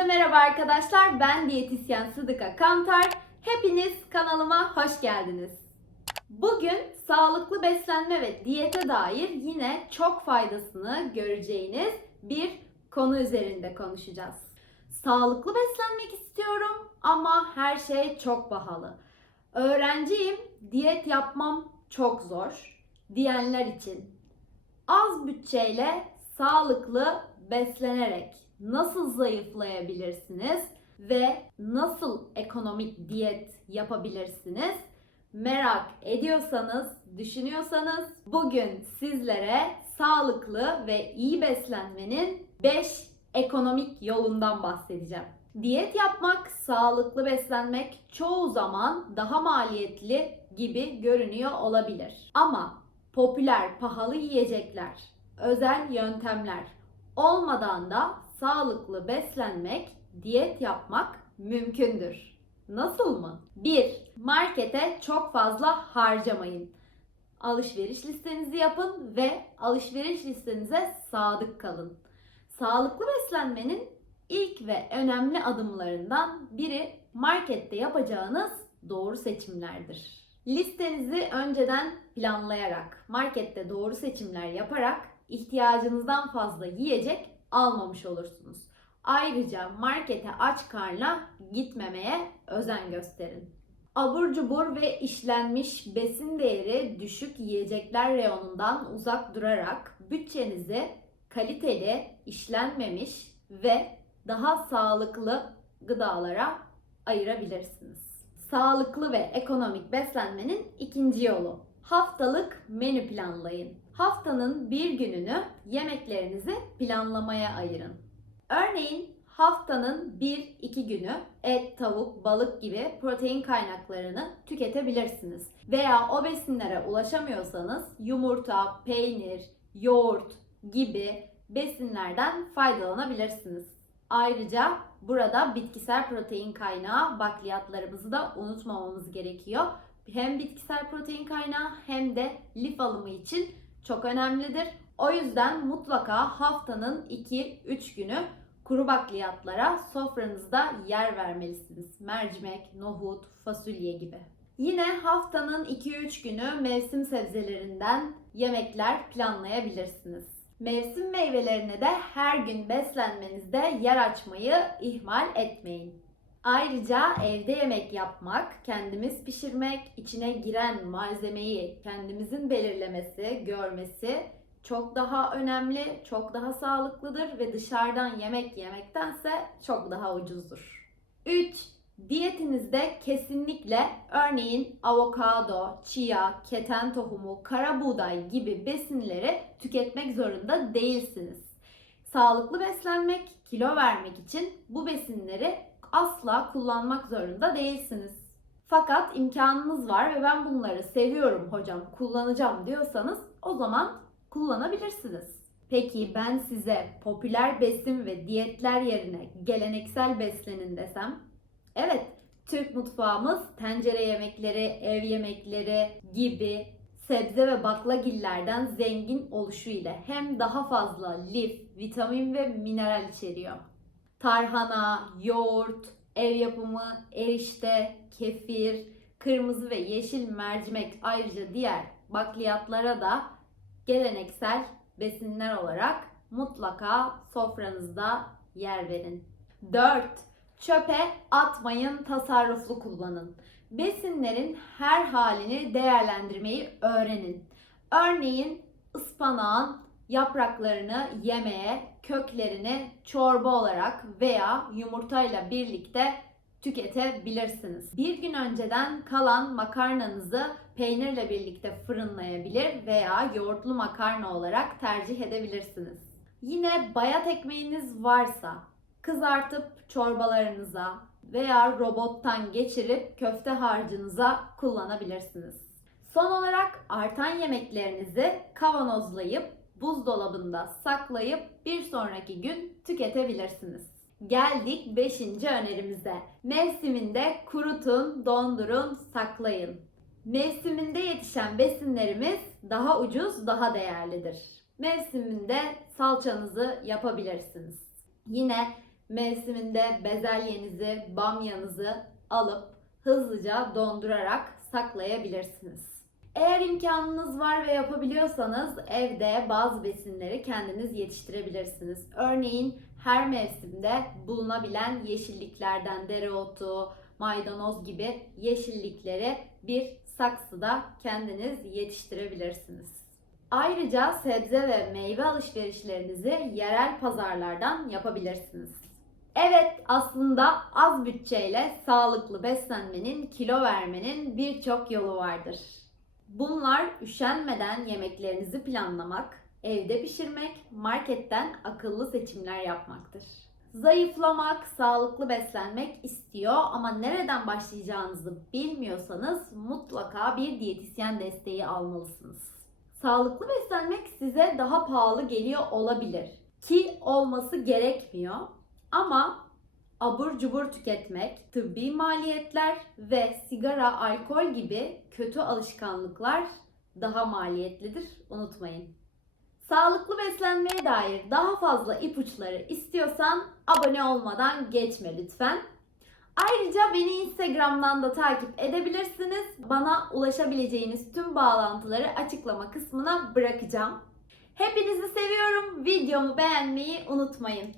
merhaba arkadaşlar. Ben diyetisyen Sıdıka Kantar. Hepiniz kanalıma hoş geldiniz. Bugün sağlıklı beslenme ve diyete dair yine çok faydasını göreceğiniz bir konu üzerinde konuşacağız. Sağlıklı beslenmek istiyorum ama her şey çok pahalı. Öğrenciyim, diyet yapmam çok zor diyenler için az bütçeyle sağlıklı beslenerek nasıl zayıflayabilirsiniz ve nasıl ekonomik diyet yapabilirsiniz? Merak ediyorsanız, düşünüyorsanız bugün sizlere sağlıklı ve iyi beslenmenin 5 ekonomik yolundan bahsedeceğim. Diyet yapmak, sağlıklı beslenmek çoğu zaman daha maliyetli gibi görünüyor olabilir. Ama popüler, pahalı yiyecekler, özel yöntemler olmadan da sağlıklı beslenmek, diyet yapmak mümkündür. Nasıl mı? 1. Markete çok fazla harcamayın. Alışveriş listenizi yapın ve alışveriş listenize sadık kalın. Sağlıklı beslenmenin ilk ve önemli adımlarından biri markette yapacağınız doğru seçimlerdir. Listenizi önceden planlayarak, markette doğru seçimler yaparak ihtiyacınızdan fazla yiyecek almamış olursunuz. Ayrıca markete aç karnla gitmemeye özen gösterin. Abur cubur ve işlenmiş besin değeri düşük yiyecekler reyonundan uzak durarak bütçenizi kaliteli, işlenmemiş ve daha sağlıklı gıdalara ayırabilirsiniz. Sağlıklı ve ekonomik beslenmenin ikinci yolu. Haftalık menü planlayın. Haftanın bir gününü yemeklerinizi planlamaya ayırın. Örneğin haftanın 1-2 günü et, tavuk, balık gibi protein kaynaklarını tüketebilirsiniz. Veya o besinlere ulaşamıyorsanız yumurta, peynir, yoğurt gibi besinlerden faydalanabilirsiniz. Ayrıca burada bitkisel protein kaynağı bakliyatlarımızı da unutmamamız gerekiyor. Hem bitkisel protein kaynağı hem de lif alımı için çok önemlidir. O yüzden mutlaka haftanın 2-3 günü kuru bakliyatlara sofranızda yer vermelisiniz. Mercimek, nohut, fasulye gibi. Yine haftanın 2-3 günü mevsim sebzelerinden yemekler planlayabilirsiniz. Mevsim meyvelerine de her gün beslenmenizde yer açmayı ihmal etmeyin. Ayrıca evde yemek yapmak, kendimiz pişirmek, içine giren malzemeyi kendimizin belirlemesi, görmesi çok daha önemli, çok daha sağlıklıdır ve dışarıdan yemek yemektense çok daha ucuzdur. 3. Diyetinizde kesinlikle örneğin avokado, chia, keten tohumu, kara buğday gibi besinleri tüketmek zorunda değilsiniz. Sağlıklı beslenmek, kilo vermek için bu besinleri asla kullanmak zorunda değilsiniz. Fakat imkanınız var ve ben bunları seviyorum hocam, kullanacağım diyorsanız o zaman kullanabilirsiniz. Peki ben size popüler besin ve diyetler yerine geleneksel beslenin desem? Evet, Türk mutfağımız tencere yemekleri, ev yemekleri gibi sebze ve baklagillerden zengin oluşu ile hem daha fazla lif, vitamin ve mineral içeriyor. Tarhana, yoğurt, ev yapımı, erişte, kefir, kırmızı ve yeşil mercimek ayrıca diğer bakliyatlara da geleneksel besinler olarak mutlaka sofranızda yer verin. 4. Çöpe atmayın, tasarruflu kullanın. Besinlerin her halini değerlendirmeyi öğrenin. Örneğin ıspanağın yapraklarını yemeye, köklerini çorba olarak veya yumurtayla birlikte tüketebilirsiniz. Bir gün önceden kalan makarnanızı peynirle birlikte fırınlayabilir veya yoğurtlu makarna olarak tercih edebilirsiniz. Yine bayat ekmeğiniz varsa kızartıp çorbalarınıza veya robottan geçirip köfte harcınıza kullanabilirsiniz. Son olarak artan yemeklerinizi kavanozlayıp buzdolabında saklayıp bir sonraki gün tüketebilirsiniz. Geldik 5. önerimize. Mevsiminde kurutun, dondurun, saklayın. Mevsiminde yetişen besinlerimiz daha ucuz, daha değerlidir. Mevsiminde salçanızı yapabilirsiniz. Yine Mevsiminde bezelyenizi, bamyanızı alıp hızlıca dondurarak saklayabilirsiniz. Eğer imkanınız var ve yapabiliyorsanız evde bazı besinleri kendiniz yetiştirebilirsiniz. Örneğin her mevsimde bulunabilen yeşilliklerden dereotu, maydanoz gibi yeşillikleri bir saksıda kendiniz yetiştirebilirsiniz. Ayrıca sebze ve meyve alışverişlerinizi yerel pazarlardan yapabilirsiniz. Evet, aslında az bütçeyle sağlıklı beslenmenin, kilo vermenin birçok yolu vardır. Bunlar üşenmeden yemeklerinizi planlamak, evde pişirmek, marketten akıllı seçimler yapmaktır. Zayıflamak, sağlıklı beslenmek istiyor ama nereden başlayacağınızı bilmiyorsanız mutlaka bir diyetisyen desteği almalısınız. Sağlıklı beslenmek size daha pahalı geliyor olabilir ki olması gerekmiyor ama abur cubur tüketmek, tıbbi maliyetler ve sigara, alkol gibi kötü alışkanlıklar daha maliyetlidir. Unutmayın. Sağlıklı beslenmeye dair daha fazla ipuçları istiyorsan abone olmadan geçme lütfen. Ayrıca beni Instagram'dan da takip edebilirsiniz. Bana ulaşabileceğiniz tüm bağlantıları açıklama kısmına bırakacağım. Hepinizi seviyorum. Videomu beğenmeyi unutmayın.